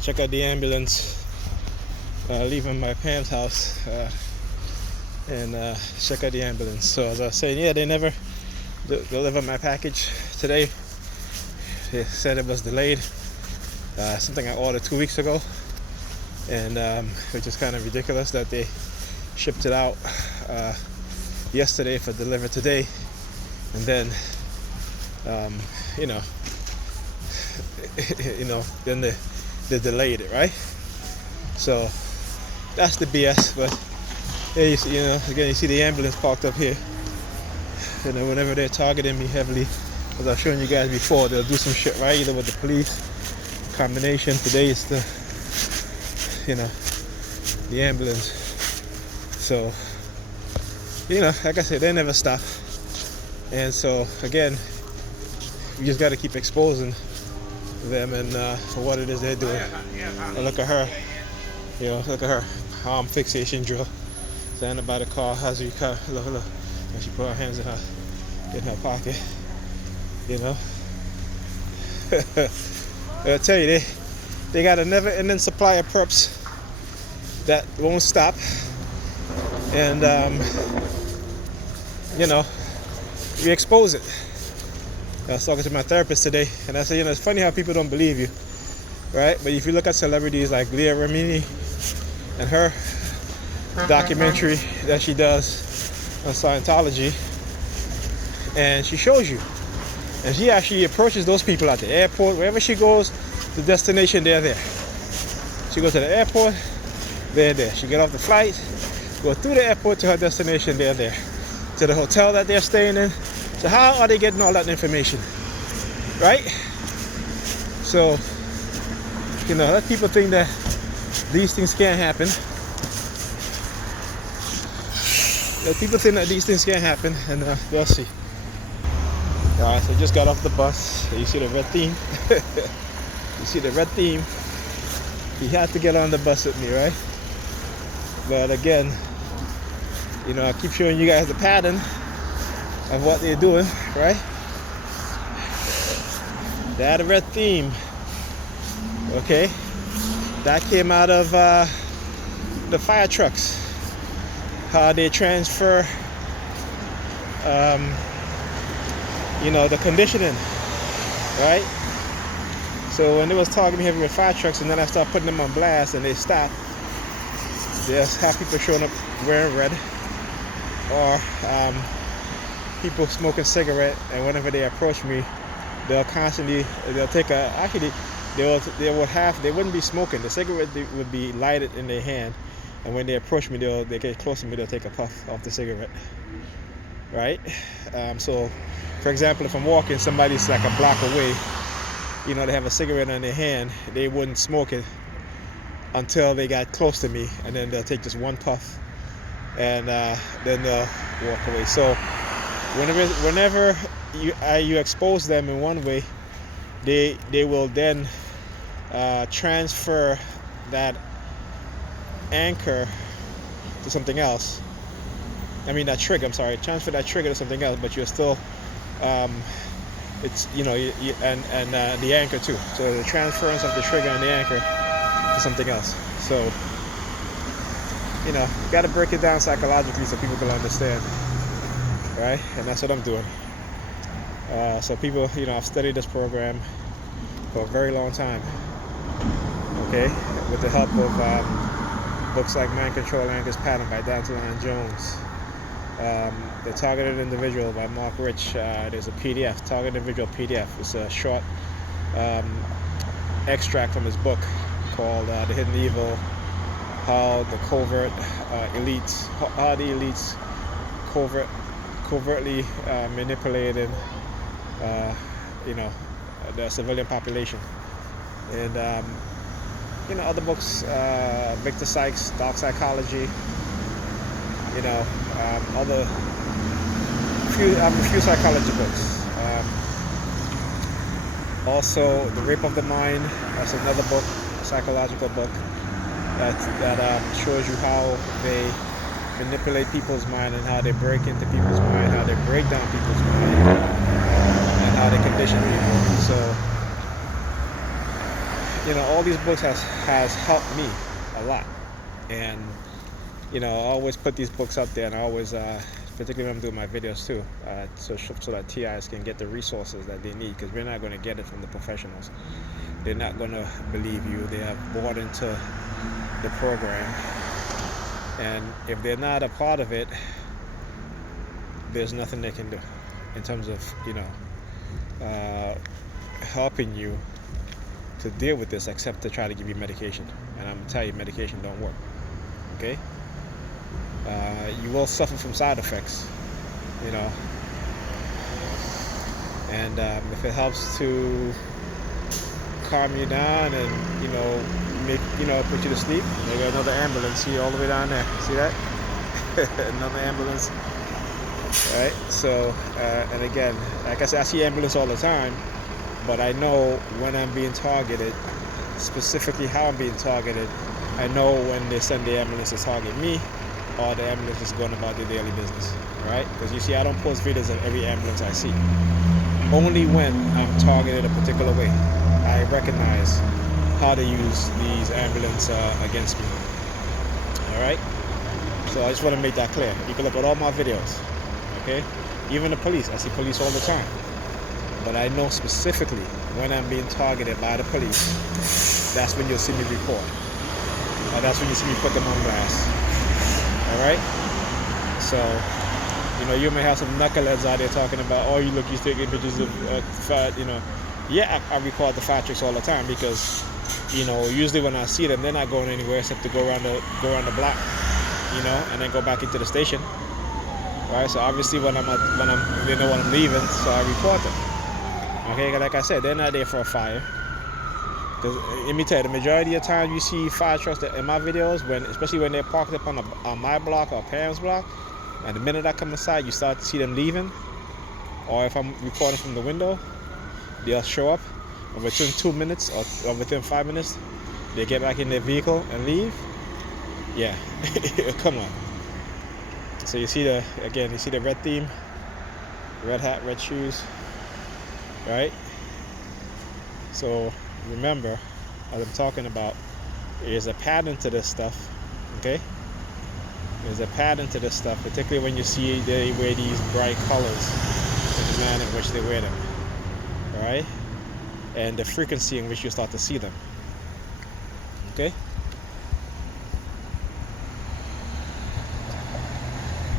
check out the ambulance, leaving my parents' house, and check out the ambulance. So as I was saying, yeah, they never delivered my package today. They said it was delayed, something I ordered 2 weeks ago, and which is kind of ridiculous that they shipped it out yesterday for delivery today, and then then they delayed it, right? So that's the BS. But hey, again, you see the ambulance parked up here. Whenever they're targeting me heavily, as I've shown you guys before, they'll do some shit, right? Either with the police, combination. Today is the ambulance. So, like I said, they never stop. And so, again, we just got to keep exposing them and for what it is they're doing. And look at her, look at her arm fixation drill. Standing by the car as we cut. Look, and she put her hands in her pocket. I'll tell you, they got a never-ending supply of perps that won't stop. And we expose it. I was talking to my therapist today, and I said, it's funny how people don't believe you, right? But if you look at celebrities like Leah Remini and her documentary that she does on Scientology, and she shows you, and she actually approaches those people at the airport. Wherever she goes, the destination, they're there. She goes to the airport, they're there. She get off the flight, go through the airport to her destination, they're there. To the hotel that they're staying in. So how are they getting all that information, right? So, let people think that these things can't happen. People think that these things can't happen, and we'll see. All right, so I just got off the bus. You see the red theme? You see the red theme? He had to get on the bus with me, right? But again, I keep showing you guys the pattern of what they're doing, right? They had a red theme, okay? That came out of the fire trucks. How they transfer, the conditioning, right? So when they was targeting me heavy with fire trucks, and then I start putting them on blast, and they stop, there's half people showing up wearing red, or people smoking cigarette, and whenever they approach me, they'll take a, actually they wouldn't be smoking, the cigarette would be lighted in their hand, and when they approach me, they get close to me, they'll take a puff off the cigarette, right? So for example, if I'm walking, somebody's like a block away, they have a cigarette in their hand, they wouldn't smoke it until they got close to me, and then they'll take just one puff, and then they'll walk away. So whenever you expose them in one way, they will then transfer that anchor to something else. That trigger. I'm sorry. Transfer that trigger to something else, but you're still, it's and the anchor too. So the transference of the trigger and the anchor to something else. So you got to break it down psychologically so people can understand. Right, and that's what I'm doing. So people, I've studied this program for a very long time. Okay, with the help of books like Mind Control Anchor's Pattern by Dr. Jones. The Targeted Individual by Mark Rich. There's a PDF, Targeted Individual PDF. It's a short extract from his book called The Hidden Evil: How the Covert Elites, how the elites covertly manipulating the civilian population. And other books, Victor Sykes, Dark Psychology, other few psychology books. Also The Rape of the Mind, that's another book, psychological book that shows you how they manipulate people's mind and how they break into people's mind, how they break down people's mind, and how they condition people. So, all these books has helped me a lot. And I always put these books up there, and I always particularly when I'm doing my videos too, so that TIs can get the resources that they need, because we're not going to get it from the professionals. They're not going to believe you. They have bought into the program, and if they're not a part of it, there's nothing they can do in terms of helping you to deal with this, except to try to give you medication. And I'm gonna tell you, medication don't work. Okay. You will suffer from side effects, and if it helps to calm you down and make put you to sleep, maybe another ambulance. See all the way down there, see that? Another ambulance. All right. So and again, like I said, I see ambulance all the time, but I know when I'm being targeted, specifically how I'm being targeted. I know when they send the ambulance to target me, or the ambulance is going about their daily business. All right? Because you see, I don't post videos of every ambulance I see. Only when I'm targeted a particular way, I recognize how to use these ambulance against me. All right? So I just want to make that clear. You can look at all my videos. Okay? Even the police. I see police all the time. But I know specifically when I'm being targeted by the police, that's when you'll see me report. Or that's when you see me put them on blast. Alright? So, you may have some knuckleheads out there talking about, oh, you're taking pictures of fat, Yeah, I record the fat chicks all the time, because, usually when I see them, they're not going anywhere except to go around the block, and then go back into the station. Right? So obviously when they know when I'm leaving, so I report them. Okay, like I said, they're not there for a fire. Because let me tell you, the majority of the time you see fire trucks in my videos, especially when they're parked up on my block or Pam's block, and the minute I come inside, you start to see them leaving. Or if I'm recording from the window, they'll show up, and within 2 minutes or within 5 minutes, they get back in their vehicle and leave. Yeah, come on. So you see the red theme, red hat, red shoes, right? So remember, as I'm talking about, there's a pattern to this stuff, okay? There's a pattern to this stuff, particularly when you see they wear these bright colors in the manner in which they wear them, all right? And the frequency in which you start to see them, okay?